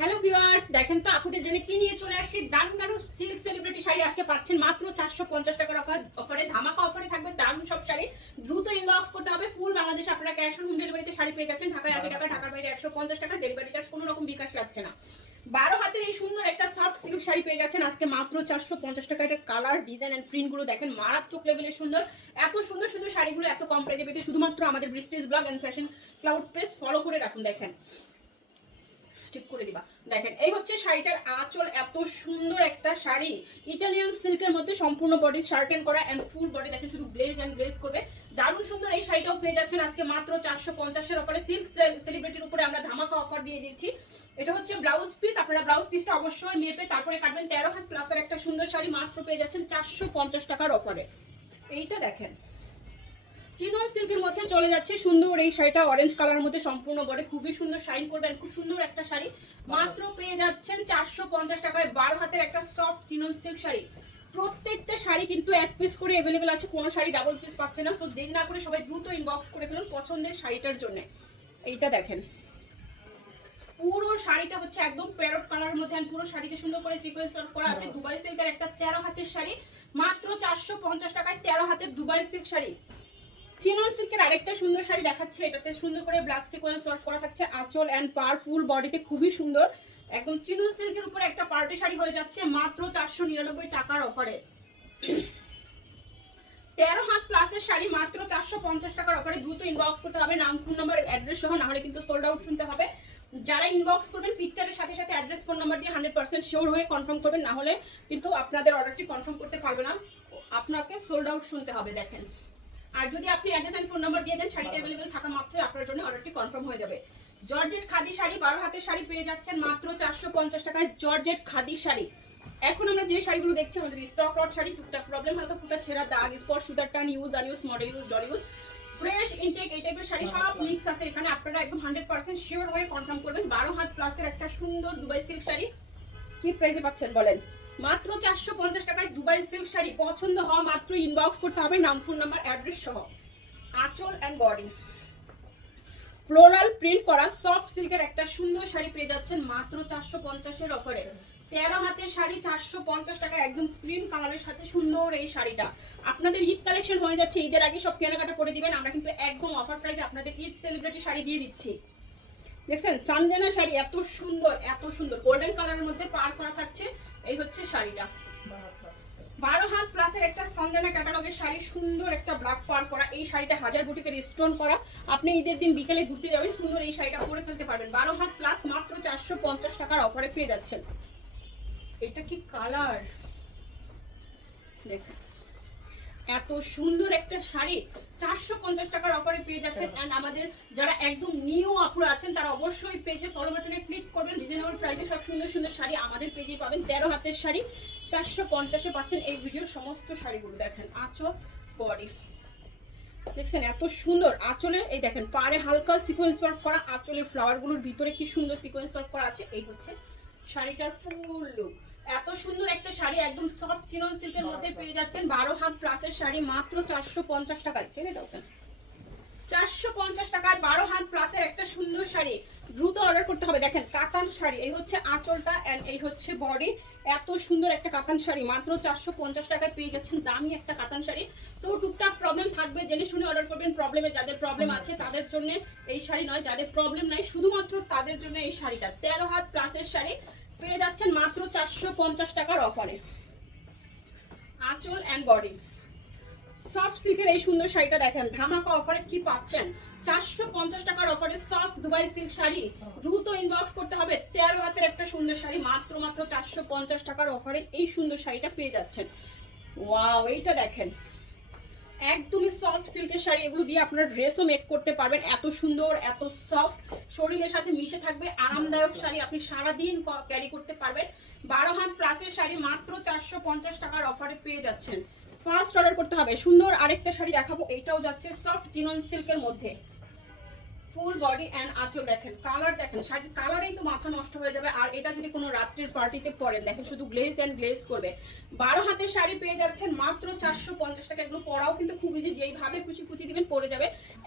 Hello viewers, দেখেন তো আপুদের জন্য কি নিয়ে চলে আসছি। দারুণ দারুণ সিল্ক সেলিব্রিটি শাড়ি আজকে পাচ্ছেন মাত্র 450 টাকার অফারে। ধামাকা অফারে থাকবে দারুণ সব শাড়ি। দ্রুত ইনবক্স করতে হবে। ফুল বাংলাদেশ আপনারা ক্যাশ অন হোম ডেলিভারিতে শাড়ি পেয়ে যাচ্ছেন। ঢাকায় 80 টাকা, ঢাকার বাইরে 150 টাকা ডেলিভারি চার্জ, কোনো রকম বিকাশ লাগছে না। 12 হাতের এই সুন্দর একটা সফট সিল্ক শাড়ি পেয়ে যাচ্ছেন আজকে মাত্র 450 টাকা। এটার কালার, ডিজাইন এন্ড প্রিন্ট গুলো দেখেন মারাত্মক লেভেলের সুন্দর। এত সুন্দর সুন্দর শাড়িগুলো এত কম প্রাইসে পেতে শুধুমাত্র আমাদের বৃষ্টিজ blog and fashion cloud page follow করে রাখুন। দেখেন ঠিক করে দিবা। দেখেন এই হচ্ছে শাড়িটার আঁচল, এত সুন্দর একটা শাড়ি ইটালিয়ান সিল্কের মধ্যে সম্পূর্ণ বডি শার্টেন করা এন্ড ফুল বডি দেখেন শুধু গ্লেজ এন্ড গ্লেজ করবে। দারুণ সুন্দর এই শাড়িটাও পেয়ে যাচ্ছেন আজকে মাত্র 450 এর অফারে। সিল্ক সেলিব্রিটির উপরে আমরা ধামাকা অফার দিয়ে দিয়েছি। এটা হচ্ছে ব্লাউজ পিস, আপনারা ব্লাউজ পিসটা অবশ্যই মেপে তারপরে কাটবেন। 13 হাত প্লাসের একটা সুন্দর শাড়ি মাত্র পেয়ে যাচ্ছেন 450 টাকার অফারে। এইটা দেখেন চিনন সিল্কের মধ্যে চলে যাচ্ছে সুন্দর এই শাড়িটা, অরেঞ্জ কালারের মধ্যে সম্পূর্ণ বডি খুবই সুন্দর শাইন করবেন। খুব সুন্দর একটা শাড়ি মাত্র পেয়ে যাচ্ছেন 450 টাকায়। 12 হাতের একটা সফট চিনন সিল্ক শাড়ি। প্রত্যেকটা শাড়ি কিন্তু এক পিস করে अवेलेबल আছে, কোনো শাড়ি ডাবল পিস পাচ্ছে না। তো দেরি না করে সবাই দ্রুত ইনবক্স করে ফেলুন পছন্দের শাড়িটার জন্য। এইটা দেখেন পুরো শাড়িটা হচ্ছে একদম প্যারট কালারের মধ্যে, পুরো শাড়িতে সুন্দর করে সিকোয়েন্স ওয়ার্ক করা আছে। দুবাই সিল্কের একটা 13 হাতের শাড়ি মাত্র 450 টাকায়। 13 হাতের দুবাই সিল্ক শাড়ি। চিনন সিল্কের আরেকটা সুন্দর শাড়ি দেখাচ্ছে, এটাতে সুন্দর করে ব্ল্যাক সিকোয়েন্স ওয়ার্ক করা থাকছে। আঁচল এন্ড পার ফুল বডিতে খুবই সুন্দর। একদম চিনন সিল্কের উপরে একটা পার্টি শাড়ি হয়ে যাচ্ছে মাত্র 499 টাকার অফারে। 13 হাত প্লাসের শাড়ি মাত্র 450 টাকার অফারে। দ্রুত ইনবক্স করতে হবে নাম, ফোন নাম্বার, অ্যাড্রেস সহ, না হলে কিন্তু সোল্ড আউট শুনতে হবে। যারা ইনবক্স করবেন পিকচারের সাথে সাথে অ্যাড্রেস ফোন নাম্বার দিয়ে 100% শিওর হয়ে কনফার্ম করবেন, না হলে কিন্তু আপনাদের অর্ডারটি কনফার্ম করতে পারবে না, আপনাকে সোল্ড আউট শুনতে হবে। দেখেন আর যদি আপনি অ্যাড্রেস এন্ড ফোন নাম্বার দিয়ে দেন শাড়িটা अवेलेबल থাকা মাত্রই আপনার জন্য অর্ডারটি কনফার্ম হয়ে যাবে। জর্জেট খাদি শাড়ি 12 হাতের শাড়ি পেয়ে যাচ্ছেন মাত্র 450 টাকায়। জর্জেট খাদি শাড়ি। এখন আমরা যে শাড়িগুলো দেখছি আমাদের স্টক লট শাড়ি, টুকটাক প্রবলেম, হালকা ফুটা ছেঁড়া, দাগ, স্পট, সুতার টান, use unused, model use, doll use, fresh intake, এই টাইপের শাড়ি সব মিক্স আছে এখানে। আপনারা একদম 100% শিওর হয়ে কনফার্ম করবেন। 12 হাত প্লাসের একটা সুন্দর দুবাই সিল্ক শাড়ি কি প্রাইসে পাচ্ছেন বলেন? মাত্র 450 টাকায় দুবাই সিল্ক শাড়ি। পছন্দ হওয়া মাত্র ইনবক্স করতে হবে নাম, ফোন নাম্বার, অ্যাড্রেস সহ। আঁচল এন্ড বডি ফ্লোরাল প্রিন্ট করা সফট সিল্কের একটা সুন্দর শাড়ি পেয়ে যাচ্ছেন মাত্র 450 এর অফারে। 13 হাতের শাড়ি 450 টাকা, একদম ক্রিম কালারের সাথে সুন্দর এই শাড়িটা। আপনাদের ঈদ কালেকশন হয়ে যাচ্ছে, ঈদের আগে সব কেনাকাটা করে দিবেন। আমরা কিন্তু একদম অফার প্রাইসে আপনাদের ঈদ সেলিব্রিটি শাড়ি দিয়ে দিচ্ছি। দেখছেন সানজানা শাড়ি এত সুন্দর, এত সুন্দর গোল্ডেন কালারের মধ্যে পার করা থাকছে। এই হচ্ছে শাড়িটা 12 হাত প্লাসের একটা সঞ্জনা ক্যাটালগের শাড়ি, সুন্দর একটা ব্ল্যাক পার করা। এই শাড়িটা হাজার বুটিকের স্টোন করা। আপনি ঈদের দিন বিকেলে ঘুরতে যাবেন, সুন্দর এই শাড়িটা পরে ফেলতে পারবেন। 12 হাত প্লাস মাত্র 450 টাকার অফারে পেয়ে যাচ্ছেন। এটা কি কালার দেখেন, এত সুন্দর একটা শাড়ি 450 টাকার অফারে পেয়ে যাচ্ছেন। এন্ড আমাদের যারা একদম নিউ আপুরা আছেন তারা অবশ্যই পেজে ফলো বাটনে ক্লিক করবেন। রিজনেবল প্রাইসে সব সুন্দর সুন্দর শাড়ি আমাদের পেজেই পাবেন। 13 হাতের শাড়ি 450-এ পাচ্ছেন এই ভিডিওর সমস্ত শাড়িগুলো। দেখেন আঁচল, বডি দেখছেন এত সুন্দর। আঁচলে এই দেখেন পাড়ে হালকা সিকোয়েন্স ওয়ার্ক করা, আঁচলের ফ্লাওয়ারগুলোর ভিতরে কি সুন্দর সিকোয়েন্স ওয়ার্ক করা আছে। এই হচ্ছে শাড়িটার ফুল লুক। এত সুন্দর একটা শাড়ি একদম সফট চিনন সিল্কের মধ্যে পেয়ে যাচ্ছেন। 12 হাত প্লাসের শাড়ি মাত্র 450 টাকায়। ছেড়ে দাও কেন? 450 টাকায় 12 হাত প্লাসের একটা সুন্দর শাড়ি। দ্রুত অর্ডার করতে হবে। দেখেন কাতান শাড়ি, এই হচ্ছে আঁচলটা এন্ড এই হচ্ছে বডি। এত সুন্দর একটা কাতান শাড়ি মাত্র 450 টাকায় পেয়ে যাচ্ছেন। দামি একটা কাতান শাড়ি। তো টুকটাক প্রবলেম থাকবে, জেনে শুনে অর্ডার করবেন। প্রবলেমে যাদের প্রবলেম আছে তাদের জন্য এই শাড়ি নয়, যাদের প্রবলেম নাই শুধুমাত্র তাদের জন্য এই শাড়িটা। 13 হাত প্লাসের শাড়ি পেয়ে যাচ্ছেন মাত্র 450 টাকার অফারে। আঁচল এন্ড বডি সফট সিল্কের এই সুন্দর শাড়িটা দেখেন ধামাকা অফারে কি পাচ্ছেন। 450 টাকার অফারে সফট দুবাই সিল্ক শাড়ি। দ্রুত ইনবক্স করতে হবে। 13 হাতের একটা সুন্দর শাড়ি মাত্র 450 টাকার অফারে এই সুন্দর শাড়িটা পেয়ে যাচ্ছেন। ওয়াও, এইটা দেখেন একদমই সফট সিল্কের শাড়ি। এগুলো দিয়ে আপনারা ড্রেসও মেক করতে পারবেন। এত সুন্দর, এত সফট, শরীরের সাথে মিশে থাকবে, আরামদায়ক শাড়ি। আপনি সারাদিন ক্যারি করতে পারবেন। 12 হাত প্লাসের শাড়ি মাত্র 450 টাকার অফারে পেয়ে যাচ্ছেন। ফার্স্ট অর্ডার করতে হবে। সুন্দর আরেকটা শাড়ি দেখাবো, এইটাও যাচ্ছে সফট চিনন সিল্কের মধ্যে। ফুল বডি এন্ড আঁচল দেখেন, কালার দেখেন, শাড়ির কালারেই তো মাথা নষ্ট হয়ে যাবে। আর এটা যদি কোনো রাত্রির পার্টিতে পরেন দেখেন শুধু গ্লেজ এন্ড গ্লেজ করবে। 12 হাতের শাড়ি পেয়ে যাচ্ছেন মাত্র 450 টাকা। এগুলো পরাও কিন্তু খুব ইজি, যেইভাবে খুশি কুচি দিবেন পরে যাবে।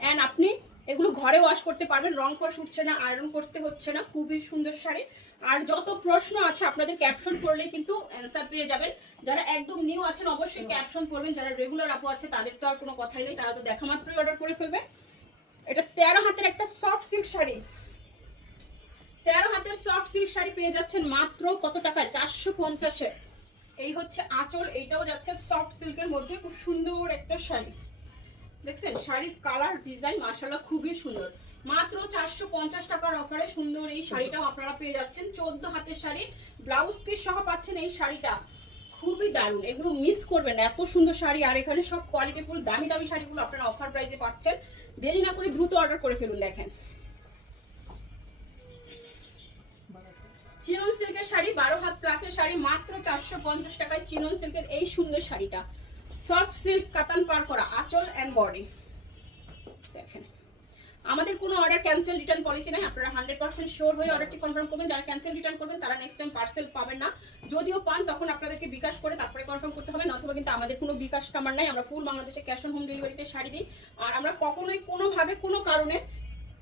এন্ড আপনি এগুলো ঘরে ওয়াশ করতে পারবেন, রং কষ উঠছে না, আয়রন করতে হচ্ছে না, খুবই সুন্দর শাড়ি। আর যত প্রশ্ন আছে আপনাদের ক্যাপশন করলে কিন্তু অ্যান্সার পেয়ে যাবেন। যারা একদম নিউ আছেন অবশ্যই ক্যাপশন করবেন, যারা রেগুলার আপু আছে তাদের তো আর কোনো কথাই নেই, তারা তো দেখা মাত্রই অর্ডার করে ফেলবে। এটা 13 হাতের একটা সফট সিল্ক শাড়ি, 13 হাতের সফট সিল্ক শাড়ি পেয়ে যাচ্ছেন মাত্র কত টাকায়? 450-এ। এই হচ্ছে আঁচল, এইটাও যাচ্ছে সফট সিল্কের মধ্যে, খুব সুন্দর একটা শাড়ি। দেখছেন শাড়ির কালার ডিজাইন মাশাআল্লাহ খুবই সুন্দর। মাত্র 450 টাকার অফারে সুন্দর এই শাড়িটাও আপনারা পেয়ে যাচ্ছেন। 14 হাতের শাড়ি, ব্লাউজ পিস সহ পাচ্ছেন এই শাড়িটা, খুবই দারুণ। এগুলো মিস করবেন না, এত সুন্দর শাড়ি। আর এখানে সব কোয়ালিটি ফুল দামি দামি শাড়িগুলো আপনারা অফার প্রাইসে পাচ্ছেন। দেরি না করে দ্রুত অর্ডার করে ফেলুন। দেখেন চিনন সিল্কের শাড়ি, 12 হাত প্লাসের শাড়ি, মাত্র 450 টাকায় চিনন সিল্কের এই সুন্দর শাড়িটা। সফট সিল্ক কাতান পার করা, আঁচল এন্ড বডি। দেখেন আমাদের কোনো অর্ডার ক্যান্সেল রিটার্ন পলিসি নাই, আপনারা 100% শিওর হয়ে অর্ডারটি কনফার্ম করবেন। যারা ক্যান্সেল রিটার্ন করবেন তারা নেক্সট টাইম পার্সেল পাবেন না, যদিও পান তখন আপনাদেরকে বিকাশ করে তারপরে কনফার্ম করতে হবে, অথবা কিন্তু আমাদের কোনো বিকাশ কামার নাই। আমরা ফুল বাংলাদেশে ক্যাশ অন হোম ডেলিভারিতে শাড়ি দিই। আর আমরা কখনোই কোনোভাবে কোনো কারণে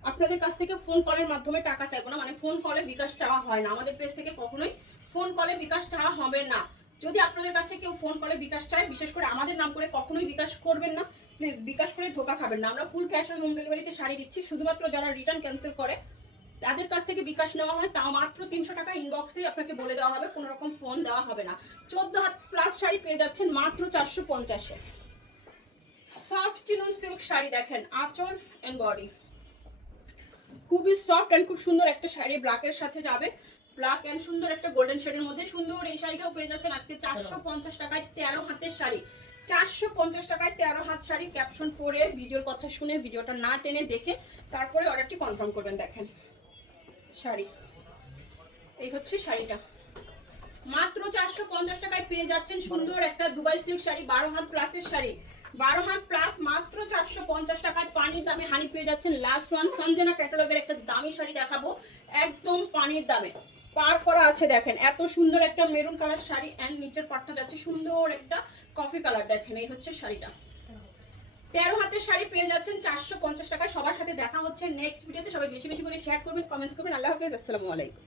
আপনাদের কাছ থেকে ফোন কলের মাধ্যমে টাকা চাইবো না, মানে ফোন কলে বিকাশ চাওয়া হয় না আমাদের পেজ থেকে, কখনোই ফোন কলে বিকাশ চাওয়া হবে না। যদি আপনাদের কাছে কেউ ফোন কলে বিকাশ চায়, বিশেষ করে আমাদের নাম করে কখনোই বিকাশ করবেন না প্লিজ, বিকাশ করে ধোকা খাবেন না। আমরা ফুল ক্যাশ অন হোম ডেলিভারিতে শাড়ি দিচ্ছি, শুধুমাত্র যারা রিটার্ন ক্যান্সেল করে তাদের কাছ থেকে বিকাশ নেওয়া হয়, তাও মাত্র 300 টাকা ইনবক্সে আপনাকে বলে দেওয়া হবে, কোনো রকম ফোন দেওয়া হবে না। 14 হাত প্লাস শাড়ি পেয়ে যাচ্ছেন মাত্র 450-এ। সফট চিনন সিল্ক শাড়ি, দেখেন আঁচল এন্ড বডি, খুবই সফট এন্ড খুব সুন্দর একটা শাড়ি, ব্ল্যাকের সাথে যাবে, ব্ল্যাক এন্ড সুন্দর একটা গোল্ডেন শেডের মধ্যে সুন্দর এই শাড়িটাও পেয়ে যাচ্ছেন আজকে 450 টাকায়। 13 হাতের শাড়ি, 450 টাকায় 13 হাত শাড়ি। ক্যাপশন পড়ে ভিডিওর কথা শুনে, ভিডিওটা না টেনে দেখে তারপরে অর্ডারটি কনফার্ম করবেন। দেখেন শাড়ি, এই হচ্ছে শাড়িটা, মাত্র 450 টাকায় পেয়ে যাচ্ছেন সুন্দর একটা দুবাই সিল্ক শাড়ি, 12 হাত প্লাসের শাড়ি, 12 হাত প্লাস, মাত্র 450 টাকায় পানির দামে হানি পেয়ে যাচ্ছেন। লাস্ট ওয়ান সঞ্জনা ক্যাটালগের একটা দামি শাড়ি দেখাবো, একদম পানির দামে পার করা আছে। দেখেন এত সুন্দর একটা মেরুন কালার শাড়ি, এন্ড নিচের পাটটা যাচ্ছে সুন্দর একটা কফি কালার। দেখেন এই হচ্ছে শাড়িটা, 13 হাতের শাড়ি পেয়ে যাচ্ছেন 450 টাকায়। সবার সাথে দেখা হচ্ছে নেক্সট ভিডিওতে, সবাই বেশি বেশি করে শেয়ার করবেন, কমেন্টস করবেন। আল্লাহ হাফেজ, আসসালামু আলাইকুম।